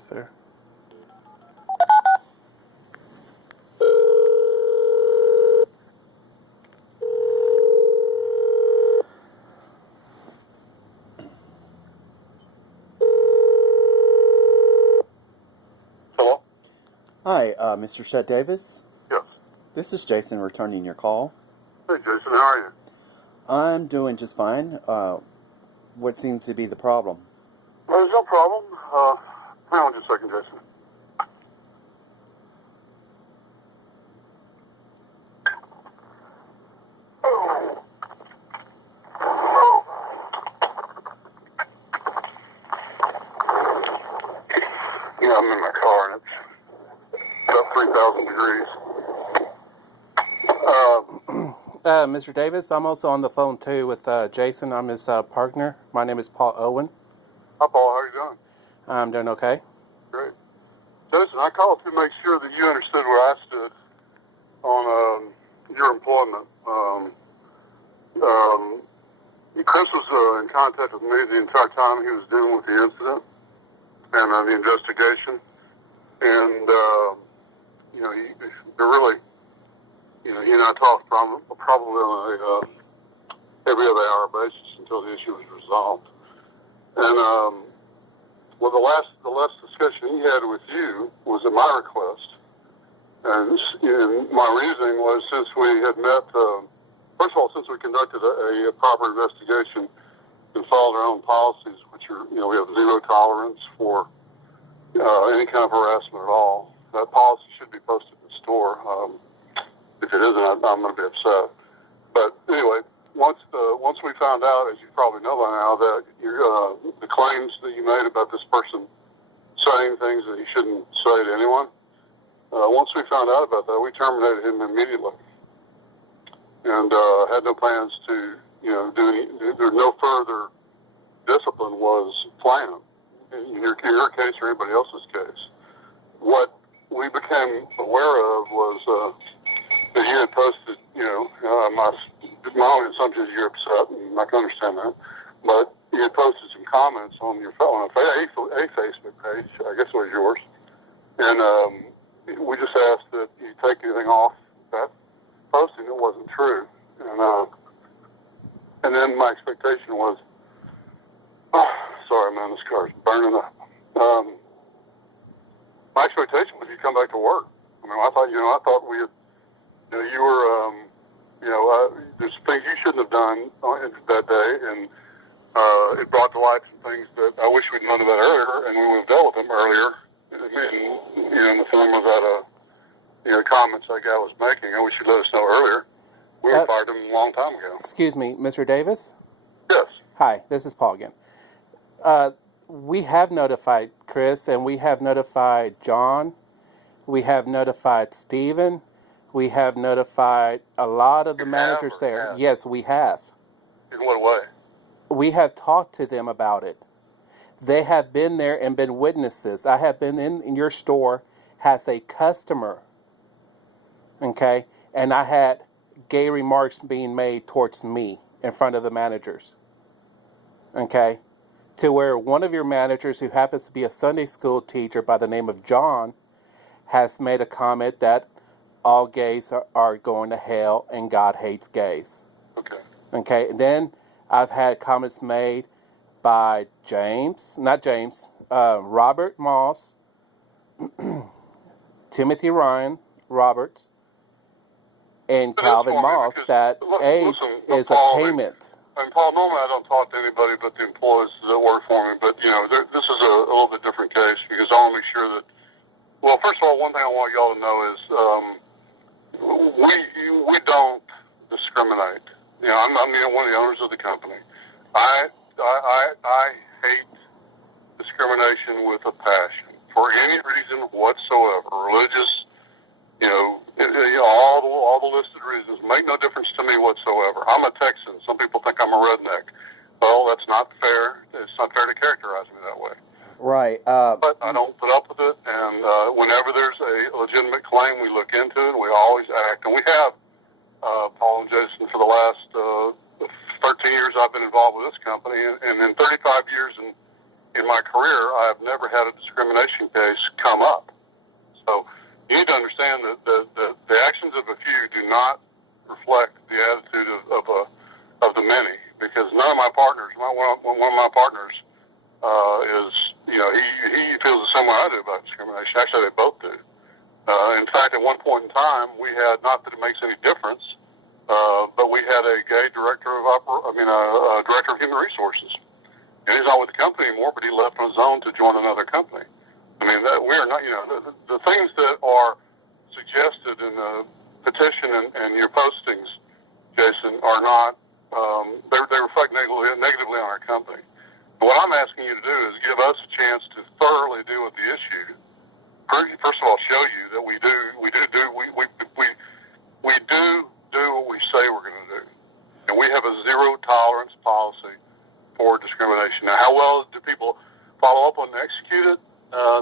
is there. Hello? Hi, Mr. Chet Davis. Yes. This is Jason returning your call. Hey, Jason, how are you? I'm doing just fine. What seems to be the problem? Well, there's no problem. Hang on just a second, Jason. Yeah, I'm in my car, and it's about 3,000 degrees. Mr. Davis, I'm also on the phone too with Jason. I'm his partner. My name is Paul Owen. Hi, Paul. How are you doing? I'm doing okay. Great. Jason, I called to make sure that you understood where I stood on your employment. Chris was in contact with me the entire time he was dealing with the incident and the investigation. And, they're really, he and I talked probably on a every other hour basis until the issue was resolved. And, well, the last discussion he had with you was at my request. And my reasoning was, since we had met, first of all, since we conducted a proper investigation and followed our own policies, which are, we have zero tolerance for any kind of harassment at all. That policy should be posted in the store. If it isn't, I'm going to be upset. But anyway, once we found out, as you probably know by now, that the claims that you made about this person saying things that he shouldn't say to anyone, once we found out about that, we terminated him immediately, and had no plans to, do any. There's no further discipline was planned in your case or anybody else's case. What we became aware of was that you had posted, my only assumption is you're upset, and I can understand that, but you had posted some comments on your phone, a Facebook page, I guess it was yours, and we just asked that you take anything off that posting that wasn't true, and then my expectation was, sorry man, this car's burning up. My expectation was you'd come back to work. I thought we had, you were, there's things you shouldn't have done that day, and it brought to light some things that I wish we'd known about earlier, and we would have dealt with them earlier, in the form of that, comments that guy was making. I wish you'd let us know earlier. We would have fired him a long time ago. Excuse me, Mr. Davis? Yes. Hi, this is Paul again. We have notified Chris, and we have notified John. We have notified Stephen. We have notified a lot of the managers there. Yes, we have. In what way? We have talked to them about it. They have been there and been witnesses. I have been in your store as a customer, okay? And I had gay remarks being made towards me in front of the managers, okay? To where one of your managers, who happens to be a Sunday school teacher by the name of John, has made a comment that all gays are going to hell and God hates gays. Okay. Okay, and then I've had comments made by Robert Moss, Timothy Ryan Roberts, and Calvin Moss that AIDS is a payment. And Paul, normally I don't talk to anybody but the employees that work for me, but this is a little bit different case because I want to make sure that. Well, first of all, one thing I want y'all to know is we don't discriminate. I'm one of the owners of the company. I hate discrimination with a passion for any reason whatsoever. Religious, all the listed reasons make no difference to me whatsoever. I'm a Texan. Some people think I'm a redneck. Well, that's not fair. It's not fair to characterize me that way. Right. But I don't put up with it, and whenever there's a legitimate claim, we look into it, and we always act. And we have, Paul and Jason, for the last 13 years I've been involved with this company, and in 35 years in my career, I have never had a discrimination case come up. So you need to understand that the actions of a few do not reflect the attitude of the many, because none of my partners, one of my partners is, he feels the same way I do about discrimination. Actually, they both do. In fact, at one point in time, we had, not that it makes any difference, but we had a gay director of director of human resources. And he's not with the company anymore, but he left on his own to join another company. I mean, we are not, the things that are suggested in the petition and your postings, Jason, are not, they reflect negatively on our company. And what I'm asking you to do is give us a chance to thoroughly deal with the issue. First of all, show you that we do what we say we're going to do. And we have a zero tolerance policy for discrimination. Now, how well do people follow up on and execute it?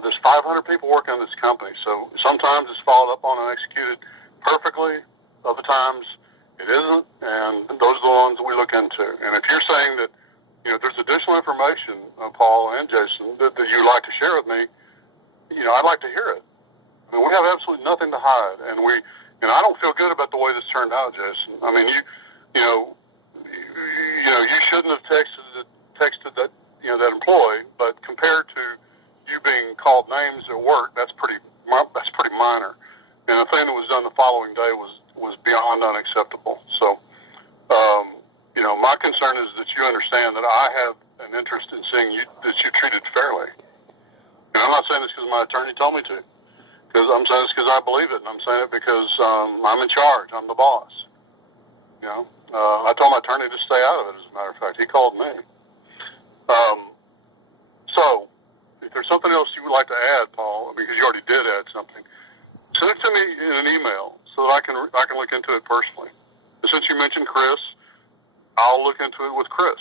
There's 500 people working on this company, so sometimes it's followed up on and executed perfectly. Other times it isn't, and those are the ones that we look into. And if you're saying that, there's additional information, Paul and Jason, that you'd like to share with me, I'd like to hear it. I mean, we have absolutely nothing to hide, and I don't feel good about the way this turned out, Jason. I mean, you shouldn't have texted that that employee, but compared to you being called names at work, that's pretty minor. And the thing that was done the following day was beyond unacceptable. So, my concern is that you understand that I have an interest in seeing that you're treated fairly. And I'm not saying this because my attorney told me to. I'm saying this because I believe it, and I'm saying it because I'm in charge. I'm the boss. I told my attorney to stay out of it, as a matter of fact. He called me. So, if there's something else you would like to add, Paul, because you already did add something, send it to me in an email so that I can look into it personally. And since you mentioned Chris, I'll look into it with Chris,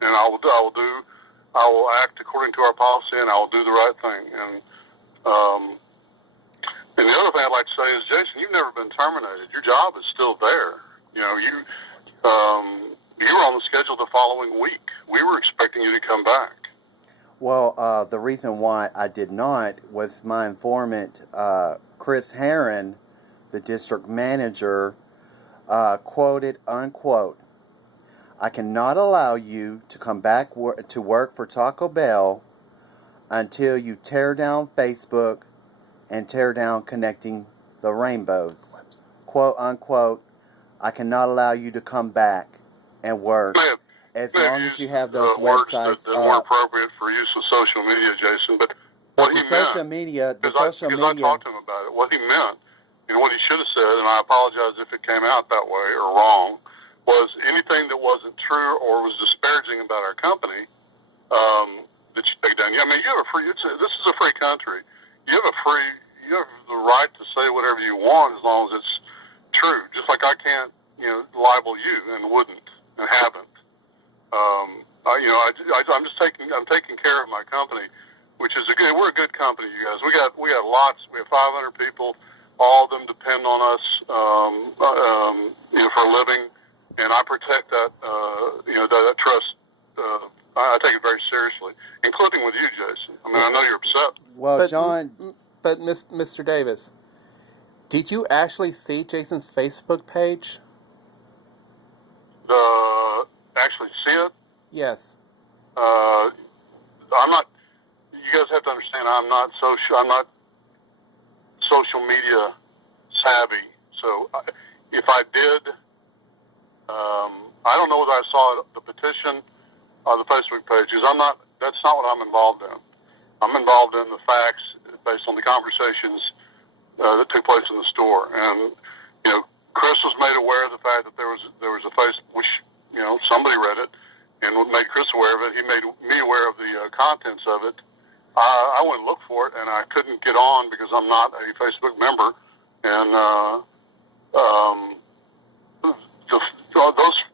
and I will act according to our policy, and I will do the right thing. And the other thing I'd like to say is, Jason, you've never been terminated. Your job is still there. You were on the schedule the following week. We were expecting you to come back. Well, the reason why I did not was my informant, Chris Herron, the district manager, quoted, unquote, "I cannot allow you to come back to work for Taco Bell until you tear down Facebook and tear down Connecting the Rainbows. Quote, unquote, I cannot allow you to come back and work as long as you have those websites that weren't appropriate for use of social media, Jason. But what he meant, because I talked to him about it, what he meant, and what he should have said, and I apologize if it came out that way or wrong, was anything that wasn't true or was disparaging about our company, that you take down. I mean, you have this is a free country. You have the right to say whatever you want as long as it's true. Just like I can't, libel you and wouldn't and haven't. I'm taking care of my company, which is we're a good company, you guys. We got lots. We have 500 people. All of them depend on us, for a living, and I protect that, that trust. I take it very seriously, including with you, Jason. I mean, I know you're upset. Well, John, but Mr. Davis, did you actually see Jason's Facebook page? Actually see it? Yes. I'm not. You guys have to understand. I'm not social media savvy. So if I did, I don't know whether I saw the petition or the Facebook page. Because that's not what I'm involved in. I'm involved in the facts based on the conversations that took place in the store. And Chris was made aware of the fact that there was a Facebook, which somebody read it and made Chris aware of it. He made me aware of the contents of it. I went and looked for it, and I couldn't get on because I'm not a Facebook member. And those,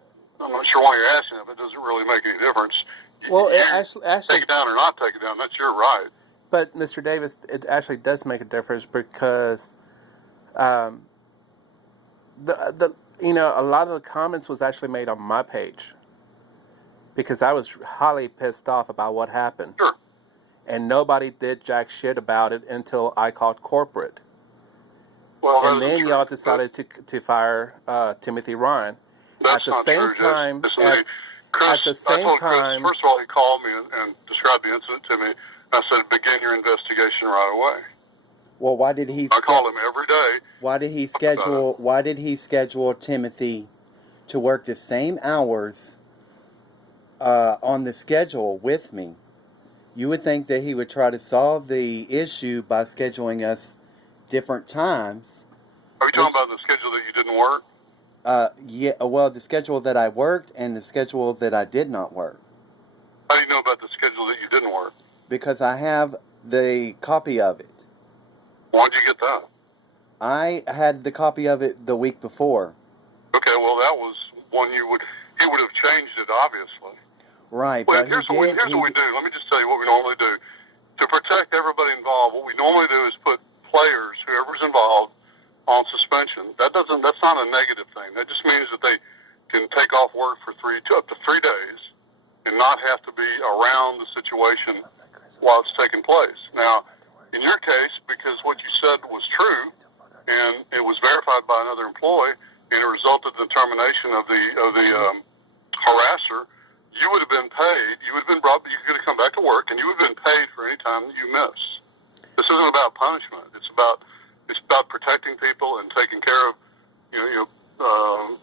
I'm not sure why you're asking if it doesn't really make any difference. Well, actually, take it down or not take it down, that's your right. But Mr. Davis, it actually does make a difference because a lot of the comments was actually made on my page, because I was highly pissed off about what happened. Sure. And nobody did jack shit about it until I called corporate. Well, And then y'all decided to fire Timothy Ryan. That's At the same time, at the same time, Chris, first of all, he called me and described the incident to me. I said, begin your investigation right away. Well, why did he? I called him every day. Why did he schedule? Why did he schedule Timothy to work the same hours on the schedule with me? You would think that he would try to solve the issue by scheduling us different times. Are you talking about the schedule that you didn't work? Yeah. Well, the schedule that I worked and the schedule that I did not work. How do you know about the schedule that you didn't work? Because I have the copy of it. Why did you get that? I had the copy of it the week before. Okay, well, that was one he would have changed it, obviously. Right, Well, but here's what we do. Let me just tell you what we normally do. To protect everybody involved, what we normally do is put players, whoever's involved, on suspension. That's not a negative thing. That just means that they can take off work for up to 3 days and not have to be around the situation while it's taking place. Now, in your case, because what you said was true, and it was verified by another employee, and it resulted in the termination of the harasser, you would have been paid. You would have been brought. You could have come back to work, and you would have been paid for any time that you miss. This isn't about punishment. It's about protecting people and taking care of our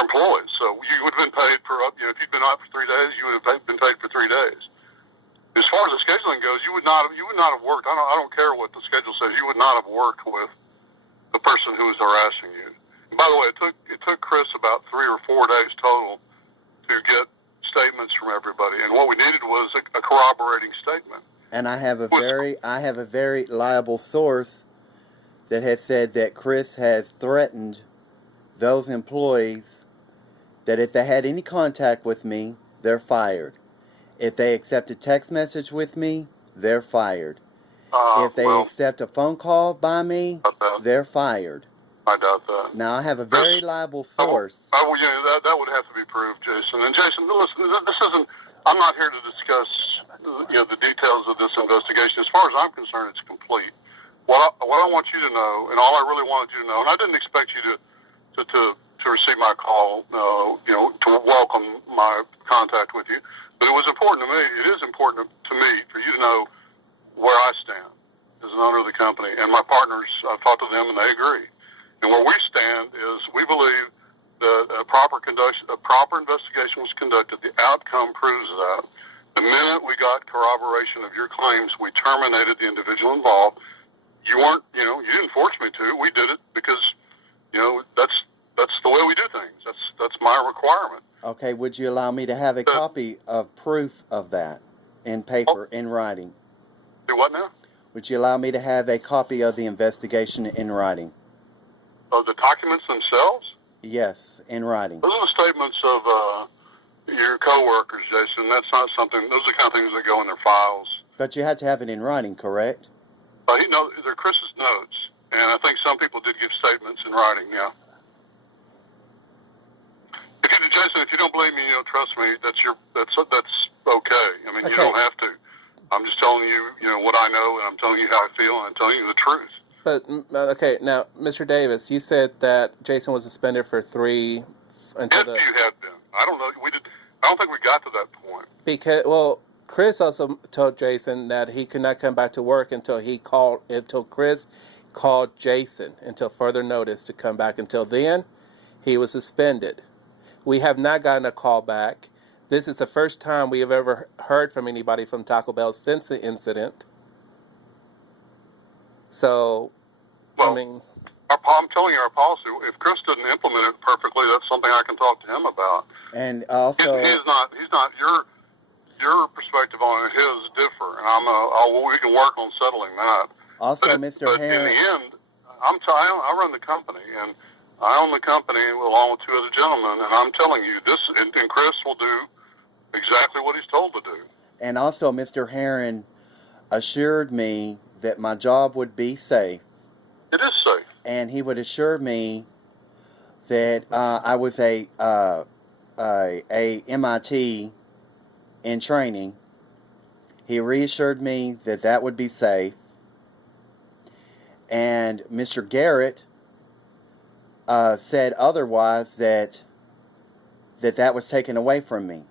employees. So you would have been paid for if you'd been out for 3 days, you would have been paid for 3 days. As far as the scheduling goes, you would not have worked. I don't care what the schedule says. You would not have worked with the person who was harassing you. And by the way, it took Chris about 3 or 4 days total to get statements from everybody, and what we needed was a corroborating statement. And I have a very liable source that has said that Chris has threatened those employees that if they had any contact with me, they're fired. If they accept a text message with me, they're fired. If they accept a phone call by me, they're fired. I doubt that. Now, I have a very liable source. That would have to be proved, Jason. And Jason, listen, this isn't. I'm not here to discuss the details of this investigation. As far as I'm concerned, it's complete. What I want you to know, and all I really wanted you to know, and I didn't expect you to receive my call, to welcome my contact with you, but it was important to me. It is important to me for you to know where I stand as an owner of the company, and my partners. I've talked to them, and they agree. And where we stand is we believe that a proper investigation was conducted. The outcome proves that. The minute we got corroboration of your claims, we terminated the individual involved. You didn't force me to. We did it because, that's the way we do things. That's my requirement. Okay, would you allow me to have a copy of proof of that in paper, in writing? Do what now? Would you allow me to have a copy of the investigation in writing? Of the documents themselves? Yes, in writing. Those are the statements of your coworkers, Jason. That's not something. Those are the kind of things that go in their files. But you had to have it in writing, correct? They're Chris's notes, and I think some people did give statements in writing. Yeah. Jason, if you don't believe me, trust me. That's okay. I mean, you don't have to. I'm just telling you, what I know, and I'm telling you how I feel, and I'm telling you the truth. But okay, now, Mr. Davis, you said that Jason was suspended for 3 until you had been. I don't know. I don't think we got to that point. Because Chris also told Jason that he could not come back to work until Chris called Jason until further notice to come back. Until then, he was suspended. We have not gotten a call back. This is the first time we have ever heard from anybody from Taco Bell since the incident. So, I'm telling you, our policy, if Chris didn't implement it perfectly, that's something I can talk to him about. And also, he's not your perspective on it, his differ, and we can work on settling that. Also, but Mr. Harris, in the end, I run the company, and I own the company along with 2 other gentlemen, and I'm telling you this, and Chris will do exactly what he's told to do. And also, Mr. Herron assured me that my job would be safe. It is safe. And he would assure me that I was a a MIT in training. He reassured me that that would be safe. And Mr. Garrett said otherwise, that was taken away from me.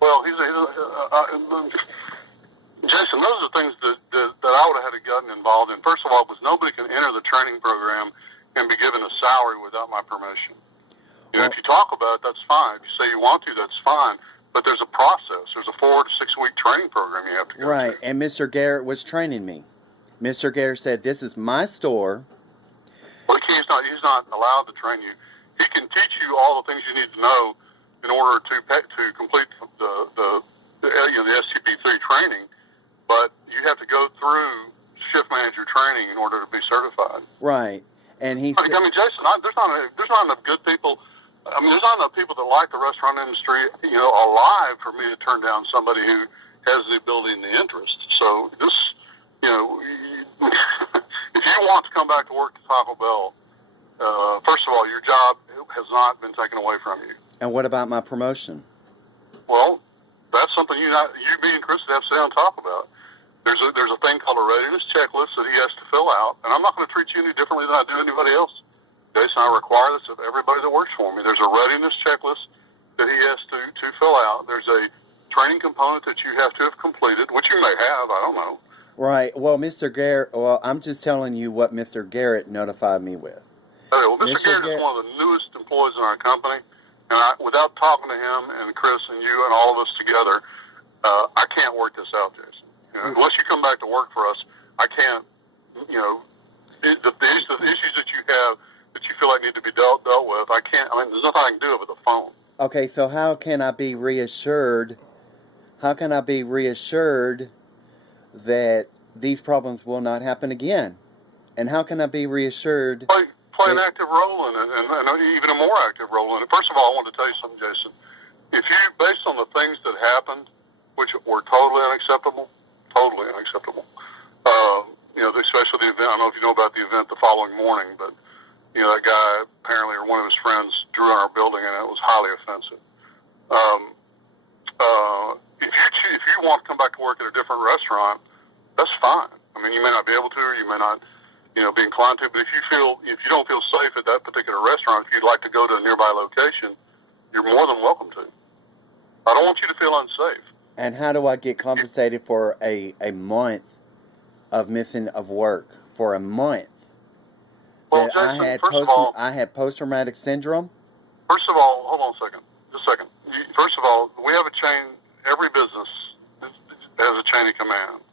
Well, Jason, those are things that I would have had gotten involved in. First of all, was nobody can enter the training program and be given a salary without my permission. You know, if you talk about it, that's fine. If you say you want to, that's fine. But there's a process. There's a 4 to 6 week training program you have to go to. Right, and Mr. Garrett was training me. Mr. Garrett said, "This is my store." Well, he's not allowed to train you. He can teach you all the things you need to know in order to complete the SCP-3 training. But you have to go through shift manager training in order to be certified. Right, and he. I mean, Jason, there's not enough good people. I mean, there's not enough people that like the restaurant industry, alive for me to turn down somebody who has the ability and the interest. So this, if you want to come back to work at Taco Bell, first of all, your job has not been taken away from you. And what about my promotion? Well, that's something you, me, and Chris have to sit down and talk about. There's a thing called a readiness checklist that he has to fill out, and I'm not going to treat you any differently than I do anybody else. Jason, I require this of everybody that works for me. There's a readiness checklist that he has to fill out. There's a training component that you have to have completed, which you may have, I don't know. Right. Well, Mr. Garrett, I'm just telling you what Mr. Garrett notified me with. Okay, well, Mr. Garrett is one of the newest employees in our company, and without talking to him and Chris and you and all of us together, I can't work this out, Jason. Unless you come back to work for us, I can't, the issues that you have that you feel like need to be dealt with, I can't, there's nothing I can do over the phone. Okay, so how can I be reassured? How can I be reassured that these problems will not happen again? And how can I be reassured? Play an active role in it, and even a more active role in it. First of all, I want to tell you something, Jason. If you, based on the things that happened, which were totally unacceptable, especially the event, I don't know if you know about the event the following morning, but, that guy apparently, or one of his friends, drew on our building, and it was highly offensive. If you want to come back to work at a different restaurant, that's fine. I mean, you may not be able to, or you may not, be inclined to, but if you don't feel safe at that particular restaurant, if you'd like to go to a nearby location, you're more than welcome to. I don't want you to feel unsafe. And how do I get compensated for a month of missing of work? For a month? Well, Jason, I had post-traumatic syndrome? First of all, hold on a second. Just a second. First of all, we have a chain. Every business has a chain of command.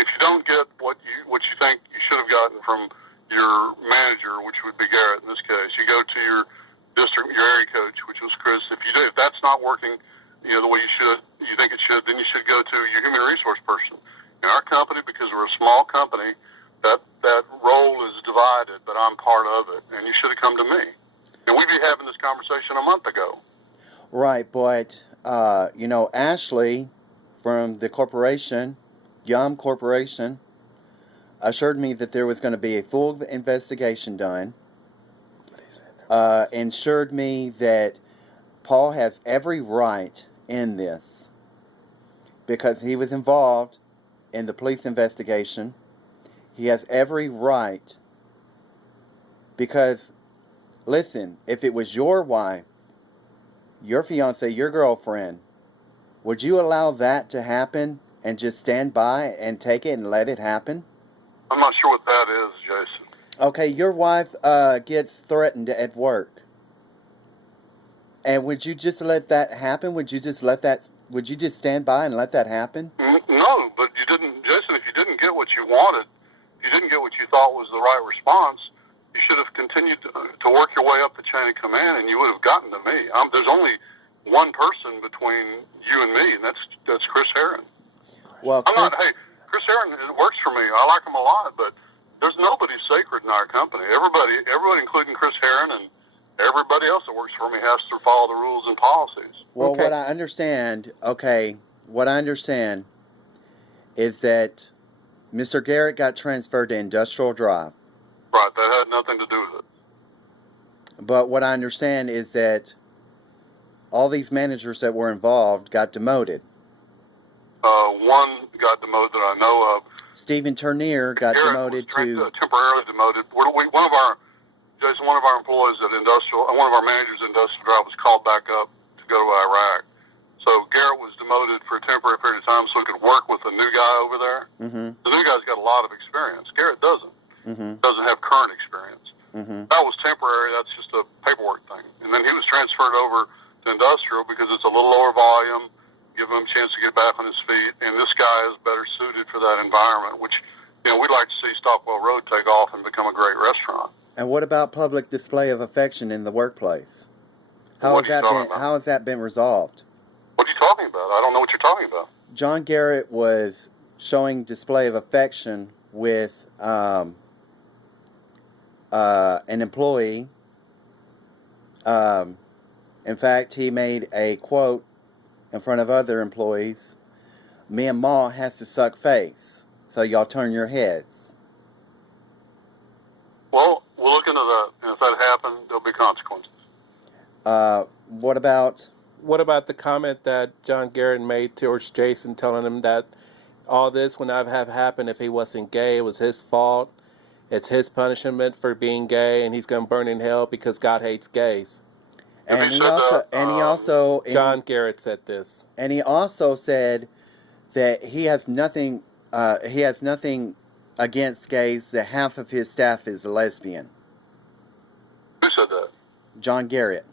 If you don't get what you think you should have gotten from your manager, which would be Garrett in this case, you go to your district, your area coach, which was Chris. If that's not working, the way you think it should, then you should go to your human resource person. In our company, because we're a small company, that role is divided, but I'm part of it, and you should have come to me. And we'd be having this conversation a month ago. Right, but Ashley from the corporation, Yum Corporation, assured me that there was going to be a full investigation done. Ensured me that Paul has every right in this because he was involved in the police investigation. He has every right because, listen, if it was your wife, your fiance, your girlfriend, would you allow that to happen and just stand by and take it and let it happen? I'm not sure what that is, Jason. Okay, your wife gets threatened at work. And would you just let that happen? Would you just stand by and let that happen? No, but you didn't, Jason, if you didn't get what you wanted, if you didn't get what you thought was the right response, you should have continued to work your way up the chain of command, and you would have gotten to me. There's only one person between you and me, and that's Chris Herron. Well, Chris Herron works for me. I like him a lot, but there's nobody sacred in our company. Everybody, including Chris Herron and everybody else that works for me, has to follow the rules and policies. Well, what I understand is that Mr. Garrett got transferred to Industrial Drive. Right, that had nothing to do with it. But what I understand is that all these managers that were involved got demoted. One got demoted that I know of. Stephen Turnier got Garrett demoted was temporarily demoted. One of our employees at one of our managers at Industrial Drive was called back up to go to Iraq. So Garrett was demoted for a temporary period of time so he could work with the new guy over there. Mm-hmm. The new guy's got a lot of experience. Garrett doesn't. Mm-hmm. Doesn't have current experience. Mm-hmm. That was temporary. That's just a paperwork thing. And then he was transferred over to Industrial because it's a little lower volume, give him a chance to get back on his feet. And this guy is better suited for that environment, which, we'd like to see Stockwell Road take off and become a great restaurant. And what about public display of affection in the workplace? How has that been resolved? What are you talking about? I don't know what you're talking about. John Garrett was showing display of affection with an employee. In fact, he made a quote in front of other employees. Me and Ma has to suck face, so y'all turn your heads. Well, we'll look into that, and if that happens, there'll be consequences. What about the comment that John Garrett made towards Jason, telling him that all this would not have happened if he wasn't gay? It was his fault. It's his punishment for being gay, and he's going to burn in hell because God hates gays. John Garrett said this, and he also said that he has nothing. He has nothing against gays. That half of his staff is lesbian. Who said that? John Garrett.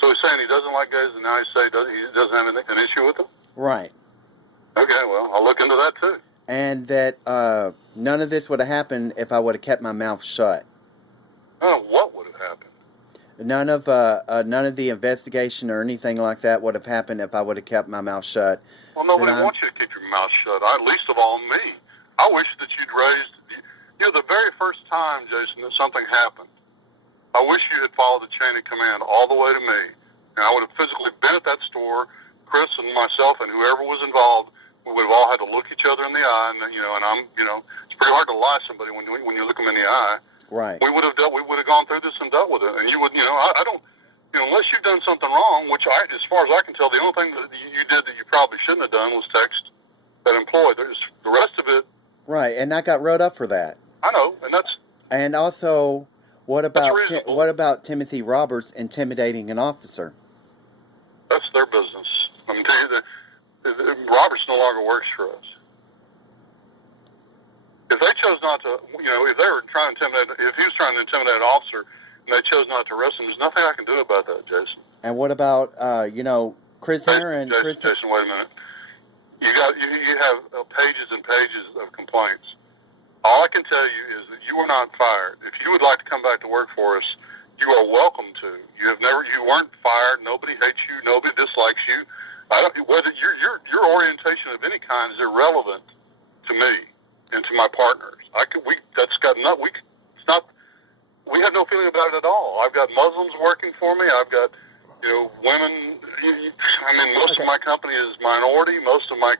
So he's saying he doesn't like gays, and now he doesn't have an issue with them? Right. Okay, well, I'll look into that too. And that none of this would have happened if I would have kept my mouth shut. What would have happened? None of the investigation or anything like that would have happened if I would have kept my mouth shut. Well, nobody wants you to keep your mouth shut. Least of all me. I wish that you'd raised, the very first time, Jason, that something happened. I wish you had followed the chain of command all the way to me, and I would have physically been at that store. Chris and myself and whoever was involved, we would have all had to look each other in the eye, and it's pretty hard to lie to somebody when you look them in the eye. Right. We would have gone through this and dealt with it, and you would, I don't, unless you've done something wrong, which as far as I can tell, the only thing that you did that you probably shouldn't have done was text that employee. The rest of it. Right, and I got wrote up for that. I know, and that's. And also, what about Timothy Roberts intimidating an officer? That's their business. I'm going to tell you that Roberts no longer works for us. If they chose not to, if they were trying to if he was trying to intimidate an officer and they chose not to arrest him, there's nothing I can do about that, Jason. And what about, Chris Herron? Jason, wait a minute. You have pages and pages of complaints. All I can tell you is that you were not fired. If you would like to come back to work for us, you are welcome to. You weren't fired. Nobody hates you. Nobody dislikes you. Whether your orientation of any kind is irrelevant to me and to my partners. We have no feeling about it at all. I've got Muslims working for me. I've got, women. Most of my company is minority. Most of my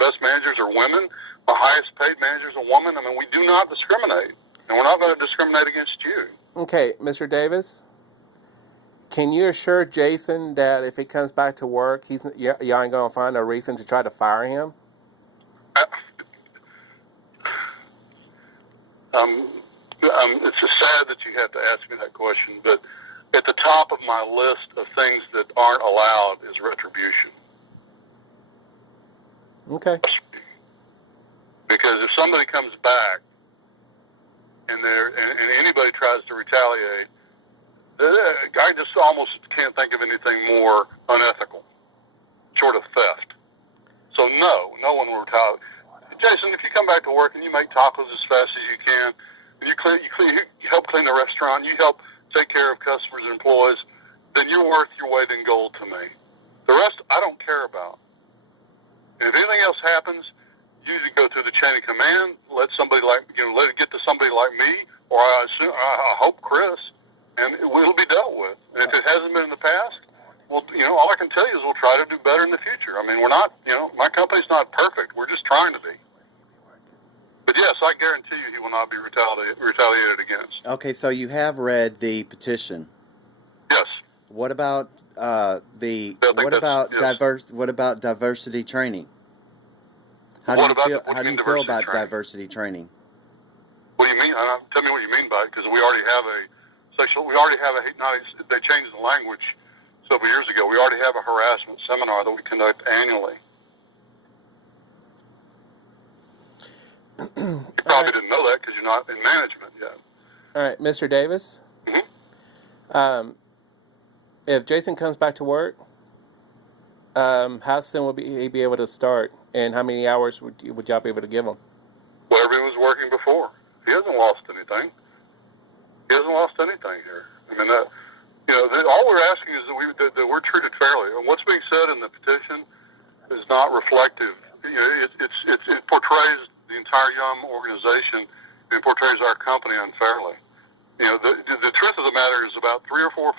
best managers are women. My highest paid manager is a woman. We do not discriminate, and we're not going to discriminate against you. Okay, Mr. Davis, can you assure Jason that if he comes back to work, you ain't going to find a reason to try to fire him? It's just sad that you have to ask me that question, but at the top of my list of things that aren't allowed is retribution. Okay. Because if somebody comes back and anybody tries to retaliate, I just almost can't think of anything more unethical, short of theft. So no one will retaliate. Jason, if you come back to work and you make tacos as fast as you can, and you help clean the restaurant, you help take care of customers and employees, then you're worth your weight in gold to me. The rest, I don't care about. And if anything else happens, usually go through the chain of command, let it get to somebody like me, or I hope Chris, and it will be dealt with. And if it hasn't been in the past, well, all I can tell you is we'll try to do better in the future. We're not, my company's not perfect. We're just trying to be. But yes, I guarantee you he will not be retaliated against. Okay, so you have read the petition. Yes. What about What about diversity training? How do you feel about diversity training? What do you mean? Tell me what you mean by it, because we already have they changed the language several years ago. We already have a harassment seminar that we conduct annually. You probably didn't know that because you're not in management yet. All right, Mr. Davis. Mm-hmm. If Jason comes back to work, how soon will he be able to start, and how many hours would y'all be able to give him? Whatever he was working before. He hasn't lost anything. He hasn't lost anything here. I mean, all we're asking is that we're treated fairly. And what's being said in the petition is not reflective. It portrays the entire Yum organization and portrays our company unfairly. The truth of the matter is about 3 or 4 or 5